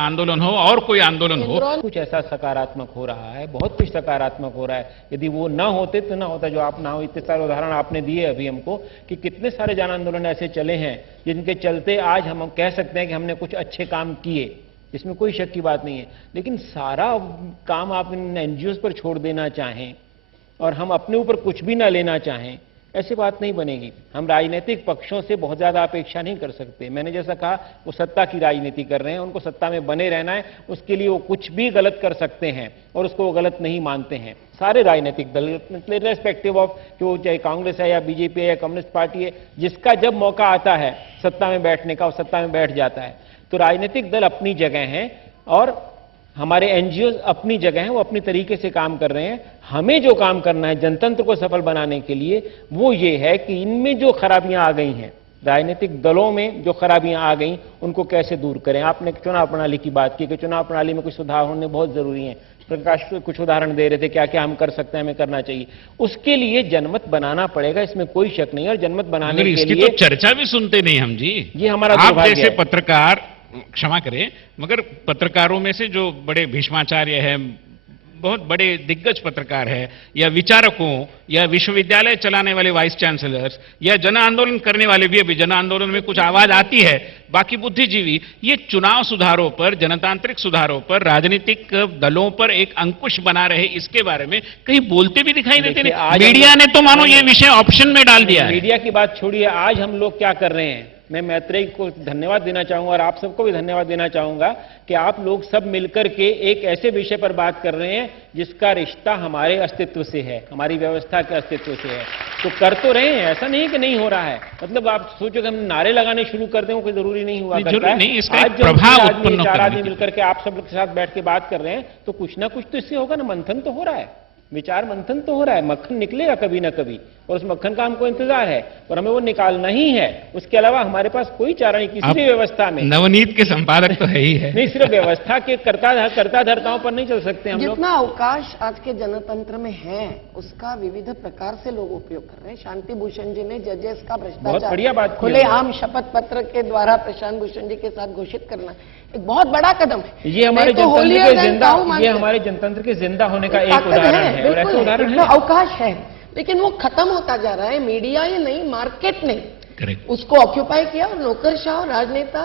आंदोलन हो और कोई आंदोलन हो, कुछ ऐसा सकारात्मक हो रहा है, बहुत कुछ सकारात्मक हो रहा है। यदि वो ना होते तो ना होता जो आप ना हो। इतने सारे उदाहरण आपने दिए अभी हमको कि कितने सारे जन आंदोलन ऐसे चले हैं जिनके चलते आज हम कह सकते हैं कि हमने कुछ अच्छे काम किए, इसमें कोई शक की बात नहीं है। लेकिन सारा काम आप इन एनजीओ पर छोड़ देना चाहें और हम अपने ऊपर कुछ भी ना लेना चाहें, ऐसी बात नहीं बनेगी। हम राजनीतिक पक्षों से बहुत ज्यादा अपेक्षा नहीं कर सकते। मैंने जैसा कहा, वो सत्ता की राजनीति कर रहे हैं, उनको सत्ता में बने रहना है, उसके लिए वो कुछ भी गलत कर सकते हैं और उसको वो गलत नहीं मानते हैं। सारे राजनीतिक दल, रेस्पेक्टिव ऑफ कि वो चाहे कांग्रेस है या बीजेपी है या कम्युनिस्ट पार्टी है, जिसका जब मौका आता है सत्ता में बैठने का, वो सत्ता में बैठ जाता है। तो राजनीतिक दल अपनी जगह हैं और हमारे एनजीओ अपनी जगह हैं, वो अपनी तरीके से काम कर रहे हैं। हमें जो काम करना है जनतंत्र को सफल बनाने के लिए, वो ये है कि इनमें जो खराबियां आ गई हैं, राजनीतिक दलों में जो खराबियां आ गई, उनको कैसे दूर करें। आपने चुनाव प्रणाली की बात की कि चुनाव प्रणाली में कुछ सुधार होने बहुत जरूरी है। प्रकाश कुछ उदाहरण दे रहे थे, क्या क्या हम कर सकते हैं, हमें करना चाहिए। उसके लिए जनमत बनाना पड़ेगा, इसमें कोई शक नहीं है। और जनमत बनाने के लिए तो चर्चा भी सुनते नहीं हम जी। ये हमारा आप जैसे पत्रकार, क्षमा करें, मगर पत्रकारों में से जो बड़े भीष्माचार्य हैं, बहुत बड़े दिग्गज पत्रकार हैं, या विचारकों, या विश्वविद्यालय चलाने वाले वाइस चांसलर्स, या जन आंदोलन करने वाले भी, अभी जन आंदोलन में कुछ आवाज आती है, बाकी बुद्धिजीवी ये चुनाव सुधारों पर, जनतांत्रिक सुधारों पर, राजनीतिक दलों पर एक अंकुश बना रहे, इसके बारे में कहीं बोलते भी दिखाई देते नहीं। मीडिया ने तो मानो ये विषय ऑप्शन में डाल दिया है। मीडिया की बात छोड़िए, आज हम लोग क्या कर रहे हैं। मैं मैत्रेयी को धन्यवाद देना चाहूंगा और आप सबको भी धन्यवाद देना चाहूंगा कि आप लोग सब मिलकर के एक ऐसे विषय पर बात कर रहे हैं जिसका रिश्ता हमारे अस्तित्व से है, हमारी व्यवस्था के अस्तित्व से है। तो कर तो रहे हैं, ऐसा नहीं कि नहीं हो रहा है। मतलब आप सोचो कि हम नारे लगाने शुरू कर दें, कोई जरूरी नहीं हुआ करता है। आज जो चार आदमी मिलकर के आप सब लोग के साथ बैठ के बात कर रहे हैं, तो कुछ ना कुछ तो इससे होगा ना, मंथन तो हो रहा है, विचार मंथन तो हो रहा है, मक्खन निकलेगा कभी ना कभी, और उस मक्खन का हमको इंतजार है और हमें वो निकालना ही है। उसके अलावा हमारे पास कोई चारा नहीं, किसी भी व्यवस्था में। नवनीत के संपादक तो है ही है। नहीं, सिर्फ व्यवस्था के कर्ता धर्ताओं पर नहीं चल सकते हम लोग। जितना अवकाश आज के जनतंत्र में है, उसका विविध प्रकार से लोग उपयोग कर रहे हैं। शांति भूषण जी ने जजेस का भ्रष्टाचार खुलेआम शपथ पत्र के द्वारा प्रशांत भूषण जी के साथ घोषित करना एक बहुत बड़ा कदम है। ये हमारे जनतंत्र के जिंदा होने का एक उदाहरण है और ऐसे उदाहरण है। अवकाश है, लेकिन वो खत्म होता जा रहा है। मीडिया ये नहीं, मार्केट ने उसको ऑक्यूपाई किया और नौकरशाह और राजनेता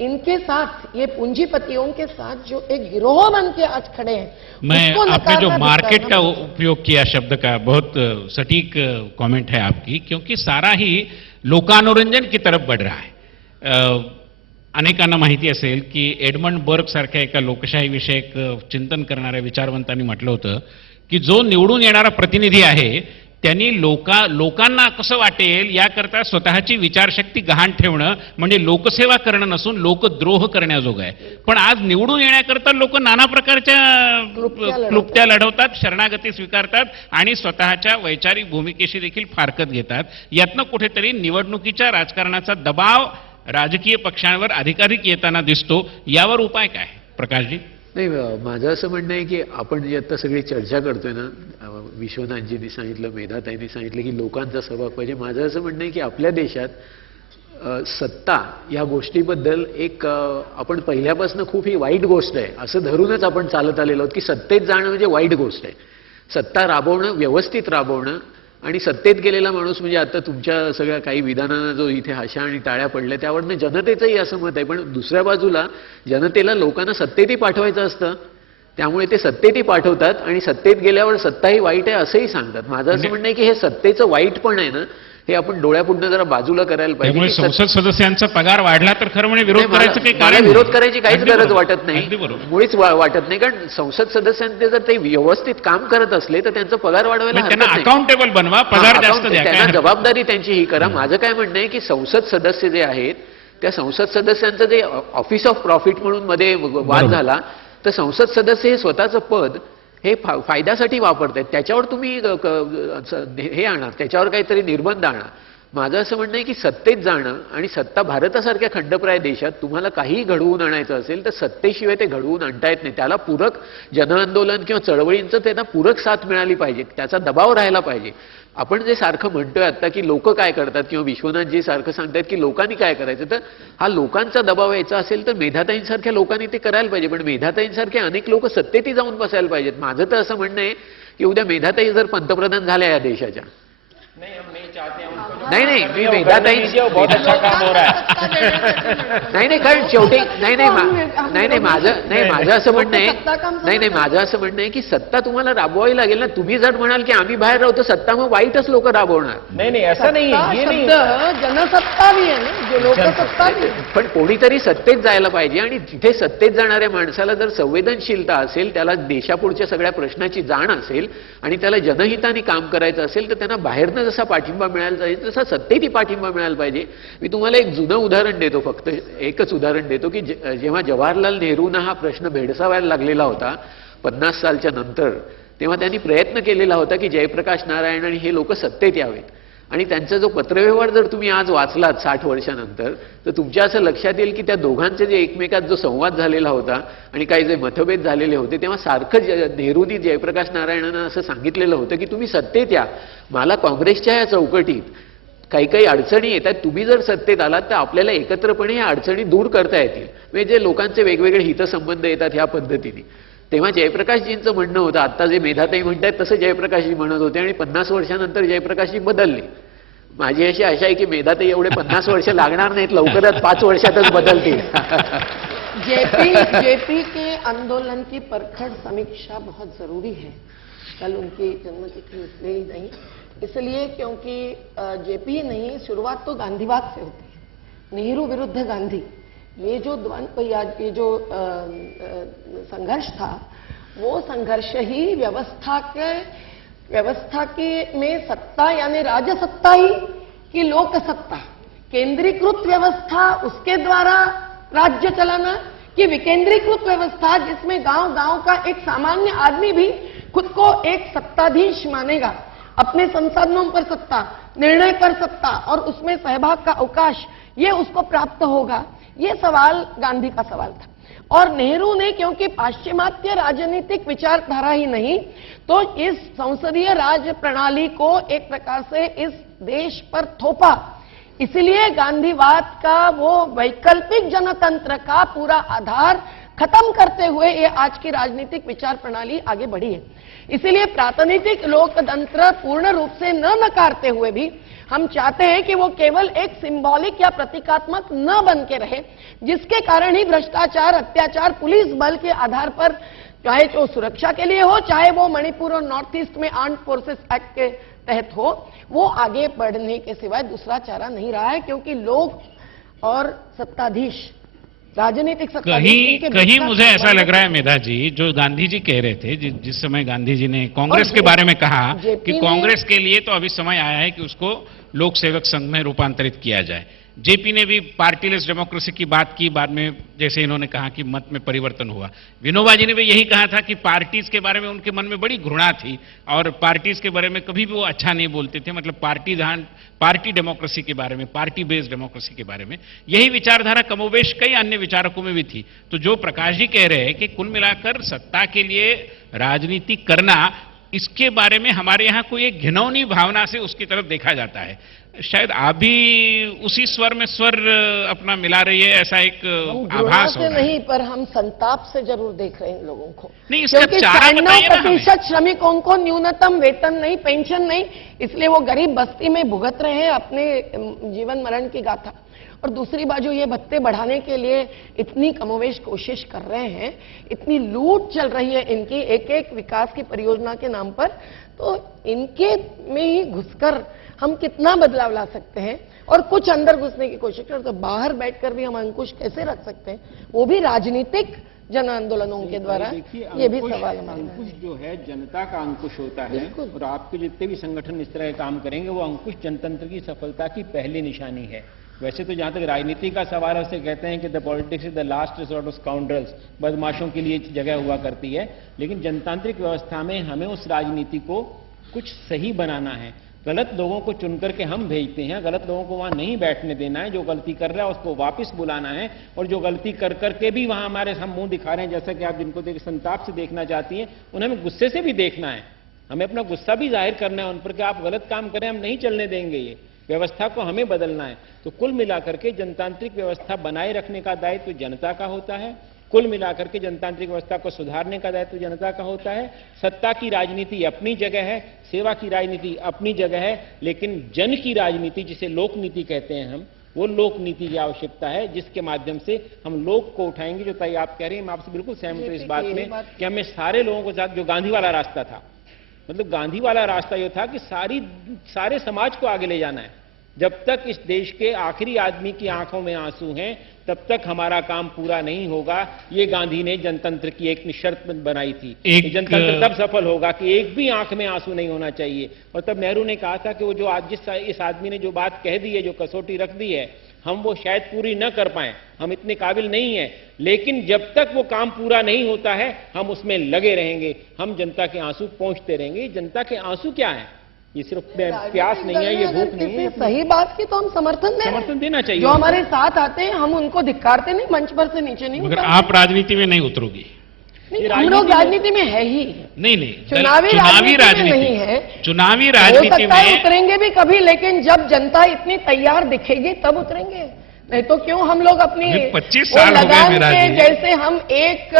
इनके साथ, ये पूंजीपतियों के साथ जो एक गिरोह बन के आज खड़े हैं। मैं आपने जो मार्केट का उपयोग किया शब्द का, बहुत सटीक कमेंट है आपकी, क्योंकि सारा ही लोकानुरंजन की तरफ बढ़ रहा है। अनेकांना माहिती असेल की एडमंड बर्ग सारख्या एका लोकशाही विषयक चिंतन करणाऱ्या विचारवंतांनी म्हटलं होतं की जो निवडून येणारा प्रतिनिधी आहे त्यांनी लोकांना कसं वाटेल याकरता स्वतःची विचारशक्ती गहाण ठेवणं म्हणजे लोकसेवा करणं नसून लोकद्रोह करण्याजोगं आहे। पण आज निवडून येण्याकरता लोक नाना प्रकारच्या क्लुप्त्या लढवतात, शरणागती स्वीकारतात आणि स्वतःच्या वैचारिक भूमिकेशी देखील फारकत घेतात। यातनं कुठेतरी निवडणुकीच्या राजकारणाचा दबाव राजकीय पक्षांवर अधिकाधिक येताना दिसतो। यावर उपाय काय प्रकाशजी? नाही, माझं असं म्हणणं आहे की आपण जी आता सगळी चर्चा करतोय ना, विश्वनाथजींनी सांगितलं, मेधाताईंनी सांगितलं की लोकांचा सहभाग पाहिजे। माझं असं म्हणणं आहे की आपल्या देशात सत्ता या गोष्टीबद्दल एक आपण पहिल्यापासून खूप ही वाईट गोष्ट आहे असं धरूनच आपण चालत आलेलो आहोत की सत्तेत जाणं म्हणजे वाईट गोष्ट आहे। सत्ता राबवणं, व्यवस्थित राबवणं, आणि सत्तेत गेलेला माणूस म्हणजे आता तुमच्या सगळ्या काही विधानांना जो इथे हाशा आणि टाळ्या पडल्या त्यावरनं जनतेचंही असं मत आहे। पण दुसऱ्या बाजूला जनतेला लोकांना सत्तेतही पाठवायचं असतं, त्यामुळे ते सत्तेतही पाठवतात आणि सत्तेत गेल्यावर सत्ताही वाईट आहे असंही सांगतात। माझं असं म्हणणं आहे की हे सत्तेचं वाईट पण आहे ना, हे आपण डोळ्यापुढनं जरा बाजूला करायला पाहिजे। संसद सदस्यांचा पगार वाढला तर खरं म्हणजे विरोध करायचं काही कारण, विरोध करायची काहीच गरज वाटत नाही, मुळीच वाटत नाही। कारण संसद सदस्यांचे जर ते व्यवस्थित काम करत असले तर त्यांचा पगार वाढवायला हरकत नाही। अकाउंटेबल बनवा, पगार जास्त द्या, त्यांना जबाबदारी त्यांची ही करा। माझं काय म्हणणं आहे की संसद सदस्य जे आहेत, त्या संसद सदस्यांचं जे ऑफिस ऑफ प्रॉफिट म्हणून मध्ये वाद झाला, तर संसद सदस्य हे स्वतःचं पद हे फायद्यासाठी वापरतात, त्याच्यावर तुम्ही हे आणा, त्याच्यावर काहीतरी निर्बंध आणा। माझं असं म्हणणं आहे की सत्तेत जाणं आणि सत्ता भारतासारख्या खंडप्राय देशात तुम्हाला काहीही घडवून आणायचं असेल तर सत्तेशिवाय ते घडवून आणता येत नाही. त्याला पूरक जनआंदोलन किंवा चळवळींचं त्यांना पूरक साथ मिळाली पाहिजे, त्याचा दबाव राहायला पाहिजे. आपण जे सारखं म्हणतोय आता की लोक काय करतात किंवा विश्वनाथजी सारखं सांगतात की लोकांनी काय करायचं, तर हा लोकांचा दबाव यायचा असेल तर मेधाताईंसारख्या लोकांनी ते करायला पाहिजे. पण मेधाताईंसारखे अनेक लोक सत्तेतही जाऊन बसायला पाहिजेत. माझं तर असं म्हणणं आहे की उद्या मेधाताई जर पंतप्रधान झाल्या या देशाच्या, नाही नाही मी मेधाताई बहुत अच्छा काम हो रहा है. नाही कारण शेवटी नाही माझं असं म्हणणं आहे, नाही माझं असं म्हणणं आहे की सत्ता तुम्हाला राबवावी लागेल ना. तुम्ही जर म्हणाल की आम्ही बाहेर राहतो सत्ता, मग वाईटच लोक राबवणार. नहीं ऐसा नहीं है, ये नहीं. जनसत्ता भी है ना, जो लोकसत्ता भी है. पण कोणीतरी सत्तेत जायला पाहिजे आणि जिथे सत्तेत जाणाऱ्या माणसाला जर संवेदनशीलता असेल, त्याला देशापुढच्या सगळ्या प्रश्नाची जाण असेल आणि त्याला जनहिताने काम करायचं असेल तर त्यांना बाहेरनं जसा पाठिंबा मिळायला पाहिजे तसा सत्तेतही पाठिंबा मिळायला पाहिजे. मी तुम्हाला एक जुनं उदाहरण देतो, फक्त एकच उदाहरण देतो की जेव्हा जवाहरलाल नेहरूंना हा प्रश्न भेडसावायला लागलेला होता 50 सालच्या नंतर, तेव्हा त्यांनी प्रयत्न केलेला होता की जयप्रकाश नारायण आणि हे लोक सत्तेत यावेत. आणि त्यांचा जो पत्रव्यवहार जर तुम्ही आज वाचलात 60 वर्षानंतर, तर तुमच्या असं लक्षात येईल की त्या दोघांचे जे एकमेकात जो संवाद झालेला होता आणि काही जे मतभेद झालेले होते, तेव्हा सारखं नेहरूंनी जयप्रकाश नारायणांना असं सांगितलेलं होतं की तुम्ही सत्तेत या, मला काँग्रेसच्या या चौकटीत काही अडचणी येतात, तुम्ही जर सत्तेत आलात तर आपल्याला एकत्रपणे या अडचणी दूर करता येतील. म्हणजे जे लोकांचे वेगवेगळे हितसंबंध येतात ह्या पद्धतीने. तेव्हा जयप्रकाशजींचं म्हणणं होतं, आता जे मेधाताई म्हणतात तसं जयप्रकाशजी म्हणत होते आणि 50 वर्षानंतर जयप्रकाशजी बदलले. माझी अशी आशा आहे की मेधाताई एवढे 50 वर्ष लागणार नाहीत, लवकरच 5 वर्षातच बदलतील. जेपी के आंदोलन की परखड़ समीक्षा बहुत जरूरी है. कल उनकी जन्मतिथि इसलिए ही नहीं, इसलिए क्योंकि जेपी नहीं, शुरुआत तो गांधीवाद से होती है. नेहरू विरुद्ध गांधी, ये जो संघर्ष था, वो संघर्ष ही व्यवस्था के में सत्ता यानी राजसत्ता ही कि लोकसत्ता, केंद्रीकृत व्यवस्था उसके द्वारा राज्य चलाना कि विकेंद्रीकृत व्यवस्था जिसमें गांव-गांव का एक सामान्य आदमी भी खुद को एक सत्ताधीश मानेगा, अपने संसाधनों पर सत्ता, निर्णय पर सत्ता और उसमें सहभाग का अवकाश ये उसको प्राप्त होगा. ये सवाल गांधी का सवाल था. और नेहरू ने क्योंकि पाश्चिमात्य राजनीतिक विचारधारा ही नहीं, तो इस संसदीय राज प्रणाली को एक प्रकार से इस देश पर थोपा. इसलिए गांधीवाद का वो वैकल्पिक जनतंत्र का पूरा आधार खत्म करते हुए ये आज की राजनीतिक विचार प्रणाली आगे बढ़ी है. इसीलिए प्रातिनिधिक लोकतंत्र पूर्ण रूप से न नकारते हुए भी हम चाहते हैं कि वो केवल एक सिंबॉलिक या प्रतीकात्मक न बन के रहे, जिसके कारण ही भ्रष्टाचार, अत्याचार पुलिस बल के आधार पर, चाहे वो सुरक्षा के लिए हो, चाहे वो मणिपुर और नॉर्थ ईस्ट में आर्म्ड फोर्सेस एक्ट के तहत हो, वो आगे बढ़ने के सिवाय दूसरा चारा नहीं रहा है. क्योंकि लोग और सत्ताधीश, राजनीतिक कहीं मुझे ऐसा लग रहा है मेधा जी, जो गांधी जी कह रहे थे, जिस समय गांधी जी ने कांग्रेस के बारे में कहा कि कांग्रेस के लिए तो अभी समय आया है कि उसको लोक सेवक संघ में रूपांतरित किया जाए. जेपी ने भी पार्टीलेस डेमोक्रेसी की बात की, बाद में जैसे इन्होंने कहा कि मत में परिवर्तन हुआ. विनोबा जी ने भी यही कहा था कि पार्टीज के बारे में उनके मन में बड़ी घृणा थी और पार्टीज के बारे में कभी भी वो अच्छा नहीं बोलते थे. मतलब पार्टी डेमोक्रेसी के बारे में, पार्टी बेस्ड डेमोक्रेसी के बारे में यही विचारधारा कमोबेश कई अन्य विचारकों में भी थी. तो जो प्रकाश जी कह रहे हैं कि कुल मिलाकर सत्ता के लिए राजनीति करना, इसके बारे में हमारे यहाँ कोई एक घिनौनी भावना से उसकी तरफ देखा जाता है. शायद आप भी उसी स्वर में स्वर अपना मिला रही है, ऐसा एक आभास हो रहा है. नहीं, पर हम संताप से जरूर देख रहे हैं इन लोगों को. नहीं, इसका चारा बताइए ना हमें. 99% श्रमिकों को न्यूनतम वेतन नहीं, पेंशन नहीं, इसलिए वो गरीब बस्ती में भुगत रहे हैं अपने जीवन मरण की गाथा. और दूसरी बाजू ये भत्ते बढ़ाने के लिए इतनी कमोवेश कोशिश कर रहे हैं, इतनी लूट चल रही है इनकी एक एक विकास की परियोजना के नाम पर, तो इनके में ही घुसकर हम कितना बदलाव ला सकते हैं. और कुछ अंदर घुसने की कोशिश करते, तो बाहर बैठकर भी हम अंकुश कैसे रख सकते हैं, वो भी राजनीतिक जन आंदोलनों के द्वारा. ये भी सवाल अंकुश जो है जनता का अंकुश होता है, और आपके जितने भी संगठन इस तरह के काम करेंगे वो अंकुश जनतंत्र की सफलता की पहली निशानी है. वैसे तो जहां तक राजनीति का सवाल है, उससे कहते हैं कि the politics is the last resort of scoundrels, बदमाशों के लिए जगह हुआ करती है. लेकिन जनतांत्रिक व्यवस्था में हमें उस राजनीति को कुछ सही बनाना है. तो गलत लोगों को चुन करके हम भेजते हैं, गलत लोगों को वहां नहीं बैठने देना है। जो गलती कर रहा है उसको वापस बुलाना है, और जो गलती कर करके भी वहां हमारे हम मुंह दिखा रहे हैं, जैसा कि आप जिनको देख संताप से देखना चाहती हैं, उन्हें हमें गुस्से से भी देखना है, हमें अपना गुस्सा भी जाहिर करना है उन पर कि आप गलत काम करें, हम नहीं चलने देंगे। ये व्यवस्था को हमें बदलना है। तो कुल मिलाकर के जनतांत्रिक व्यवस्था बनाए रखने का दायित्व जनता का होता है, कुल मिलाकर के जनतांत्रिक व्यवस्था को सुधारने का दायित्व जनता का होता है। सत्ता की राजनीति अपनी जगह है, सेवा की राजनीति अपनी जगह है, लेकिन जन की राजनीति, जिसे लोक नीति कहते हैं हम, वो लोक नीति की आवश्यकता है, जिसके माध्यम से हम लोग को उठाएंगे। जो ताई आप कह रही हैं, मैं आपसे बिल्कुल सहमत हूं इस बात में कि हमें सारे लोगों के साथ, जो गांधी वाला रास्ता था, मतलब गांधी वाला रास्ता यह था कि सारे समाज को आगे ले जाना है। जब तक इस देश के आखिरी आदमी की आंखों में आंसू हैं, तब तक हमारा काम पूरा नहीं होगा। ये गांधी ने जनतंत्र की एक शर्त बनाई थी। जनतंत्र तब सफल होगा कि एक भी आंख में आंसू नहीं होना चाहिए। और तब नेहरू ने कहा था कि वो जो आज इस आदमी ने जो बात कह दी है, जो कसौटी रख दी है, हम वो शायद पूरी न कर पाए, हम इतने काबिल नहीं हैं, लेकिन जब तक वो काम पूरा नहीं होता है हम उसमें लगे रहेंगे, हम जनता के आंसू पहुंचते रहेंगे। जनता के आंसू क्या है? ये सिर्फ प्यास नहीं है, ये भूख नहीं है। सही बात की तो हम समर्थन देना चाहिए। जो हमारे साथ आते हैं हम उनको धिक्कारते नहीं, मंच पर से नीचे नहीं। मगर आप राजनीति में नहीं उतरोगी। हम लोग राजनीति में है ही नहीं, चुनावी राजनीति नहीं है। चुनावी राजनीति में उतरेंगे भी कभी, लेकिन जब जनता इतनी तैयार दिखेगी तब उतरेंगे, नहीं तो क्यों हम लोग अपनी 25 साल हो गए मेरा जी। जैसे हम एक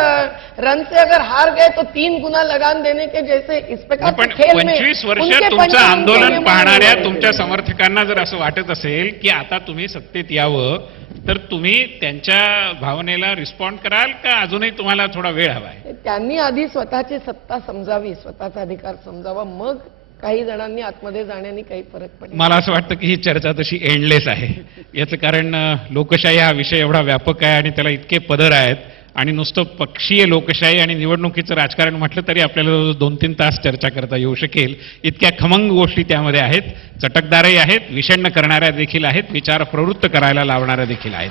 रन से अगर हार गए तो 3 गुना लगान देने के जैसे इस प्रकार पण 25 वर्ष तुमचं आंदोलन पाहणाऱ्या तुमच्या समर्थकांना जर असं वाटत असेल की आता तुम्ही सत्तेत यावं, तर तुम्ही त्यांच्या भावनेला रिस्पॉन्ड कराल का अजूनही तुम्हाला थोडा वेळ हवाय? त्यांनी आधी स्वतःची सत्ता समजावी, स्वतःचा अधिकार समजावा, मग काही जणांनी आतमध्ये जाण्याने काही फरक पडेल. मला असं वाटतं की ही चर्चा तशी एंडलेस आहे. याचं कारण लोकशाही हा विषय एवढा व्यापक आहे आणि त्याला इतके पदर आहेत, आणि नुसतं पक्षीय लोकशाही आणि निवडणुकीचं राजकारण म्हटलं तरी आपल्याला 2-3 तास चर्चा करता येऊ शकेल. इतक्या खमंग गोष्टी त्यामध्ये आहेत, चटकदारही आहेत, विषण्ण करणाऱ्या देखील आहेत, विचार प्रवृत्त करायला लावणाऱ्या देखील आहेत.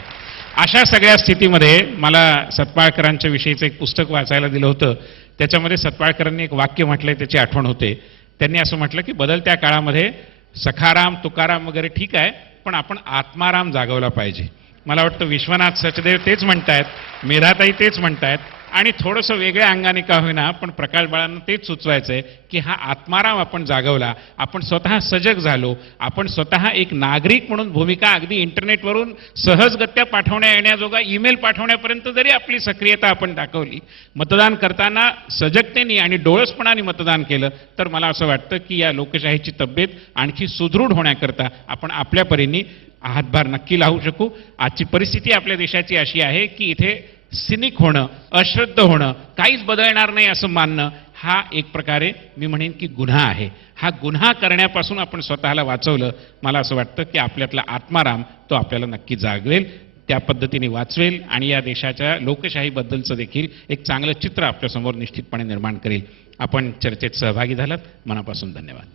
अशा सगळ्या स्थितीमध्ये मला सतपाळकरांच्या विषयीचं एक पुस्तक वाचायला दिलं होतं. त्याच्यामध्ये सतपाळकरांनी एक वाक्य म्हटलंय, त्याची आठवण होते. त्यांनी असं म्हटलं की बदलत्या काळामध्ये सखाराम, तुकाराम वगैरे ठीक आहे, पण आपण आत्माराम जागवला पाहिजे. मला वाटतं विश्वनाथ सचदेव तेच म्हणतायत, मेधाताई तेच म्हणतायत, आणि थोडंसं वेगळ्या अंगाने का होईना पण प्रकाश बाळांना तेच सुचवायचंय की हा आत्माराम आपण जागवला, आपण स्वतः सजग झालो, आपण स्वतः एक नागरिक म्हणून भूमिका अगदी इंटरनेटवरून सहजगत्या पाठवण्या येण्याजोगा ईमेल पाठवण्यापर्यंत जरी आपली सक्रियता आपण दाखवली, मतदान करताना सजगतेने आणि डोळसपणाने मतदान केलं, तर मला असं वाटतं की या लोकशाहीची तब्येत आणखी सुदृढ होण्याकरता आपण आपल्या परीने हातभार नक्की लावू शकू. आजची परिस्थिती आपल्या देशाची अशी आहे की इथे सिनिक होणं, अश्रद्ध होणं, काहीच बदलणार नाही असं मानणं, हा एक प्रकारे मी म्हणेन की गुन्हा आहे. हा गुन्हा करण्यापासून आपण स्वतःला वाचवलं, मला असं वाटतं की आपल्यातला आत्माराम तो आपल्याला नक्की जागवेल, त्या पद्धतीने वाचवेल आणि या देशाच्या लोकशाहीबद्दलचं देखील एक चांगलं चित्र आपल्यासमोर निश्चितपणे निर्माण करेल. आपण चर्चेत सहभागी झालात, मनापासून धन्यवाद.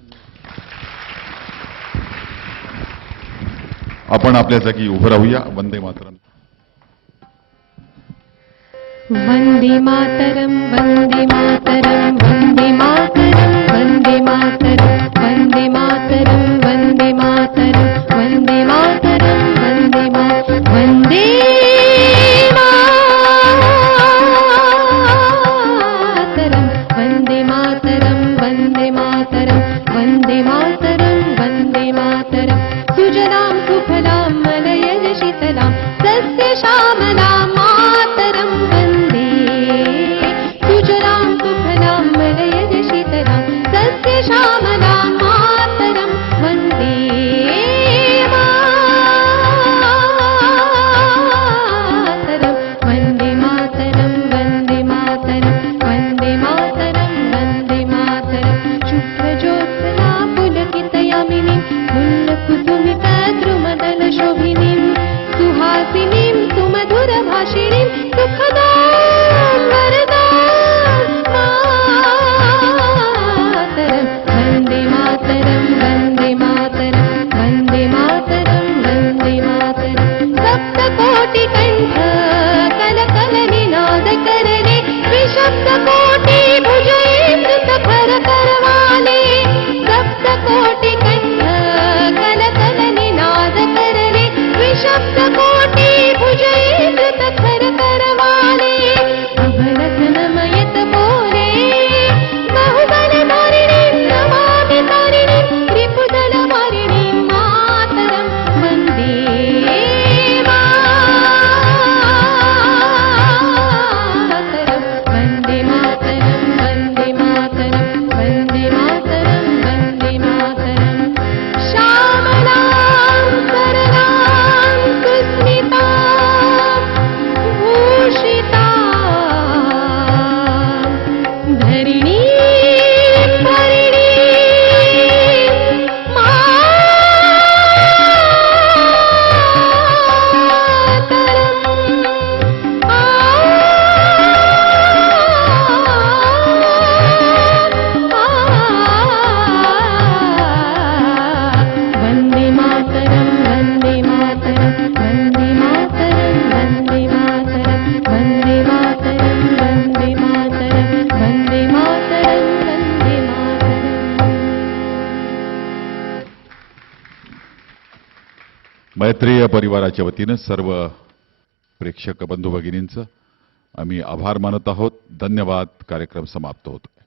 आपण आपल्या जागी उभं राहूया. वंदे मातरम. वंदे मातरम, वंदे मातरम, वंदे मातरम, वंदे मातरम, वंदे मातरम, वंदे मातरम, वंदे मातरम, वंदे मातरम, वंदे मातरम, वंदे मातरम, वंदे मातरम, वंदे मातरम, वंदे मातरम. सुजलां सुफलां मलयज शीतलां सस्य श्यामलां मातरं वन्दे. सुजलां सुफलां मलयज मैत्रेय परिवाराच्या वतीनं सर्व प्रेक्षक बंधू भगिनींचं आम्ही आभार मानत आहोत. धन्यवाद. कार्यक्रम समाप्त होतो.